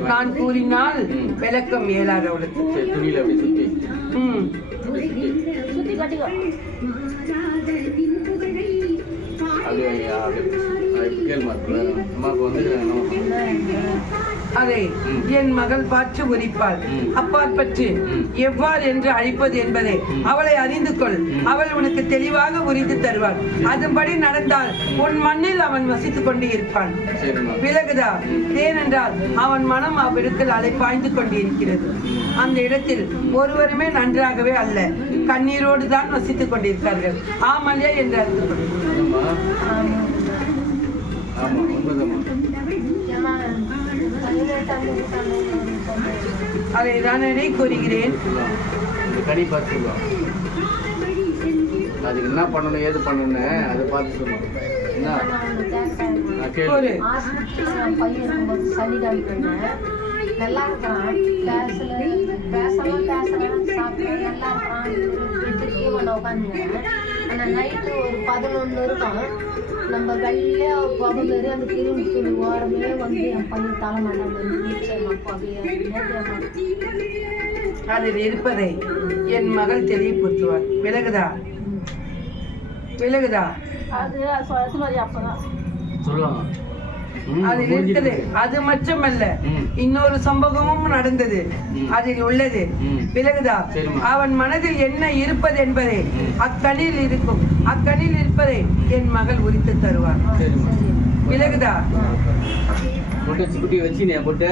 நான் கூறினால் விளக்கம் இயலாத அவளுக்கு. துணியில அப்படி சுத்தி சுத்தி கட்டிக்கோ. அதை என் மகள் பார்த்து உரிப்பாள். அப்பாற்பட்டு எவ்வாறு என்று அழைப்பது என்பதை அவளை அறிந்து கொள். அவள் உனக்கு தெளிவாக உரித்து தருவாள். அதன்படி நடந்தால் உன் மண்ணில் அவன் வசித்துக் கொண்டு இருப்பான். விலகுதா? ஏனென்றால் அவன் மனம் அவ்விடத்தில் அலைப்பாய்ந்து கொண்டிருக்கிறது. அந்த இடத்தில் ஒருவருமே நன்றாகவே அல்ல, கண்ணீரோடு தான் வசித்துக் கொண்டிருக்கார்கள். ஆமல்யா என்று அறிந்து கொள். அதை தானே கூறுகிறேன். அதுக்கு என்ன பண்ணணும் ஏது பண்ணணும் அதை பார்த்து சொல்லுவோம். நல்லா இருக்கான், பேசலாம் சாப்பிட்டு நல்லா இருக்கான். உட்காந்துங்க. ஆனால் நைட்டு ஒரு 11 இருக்கும். நம்ம வெள்ளைய பகல் அந்த கிருமி துளி ஓரமே வந்து என் பையன் தலைமாட்டாங்க. அதில் இருப்பதை என் மகள் தெளிவுபடுத்துவார். விலகுதா? விலகுதா? அது சொல்லுவாங்க. அப்பதான் சொல்லுவாங்க. அதில் இருக்குது. அது மட்டுமல்ல, இன்னொரு சம்பவமும் நடந்தது அதில் உள்ளது. விலகுதா? அவன் மனதில் என்ன இருப்பது என்பதை அக்கணில் இருக்கும். அக்கணில் இருப்பதை என் மகள் உரித்து தருவார். விலகுதா? வச்சு போட்டு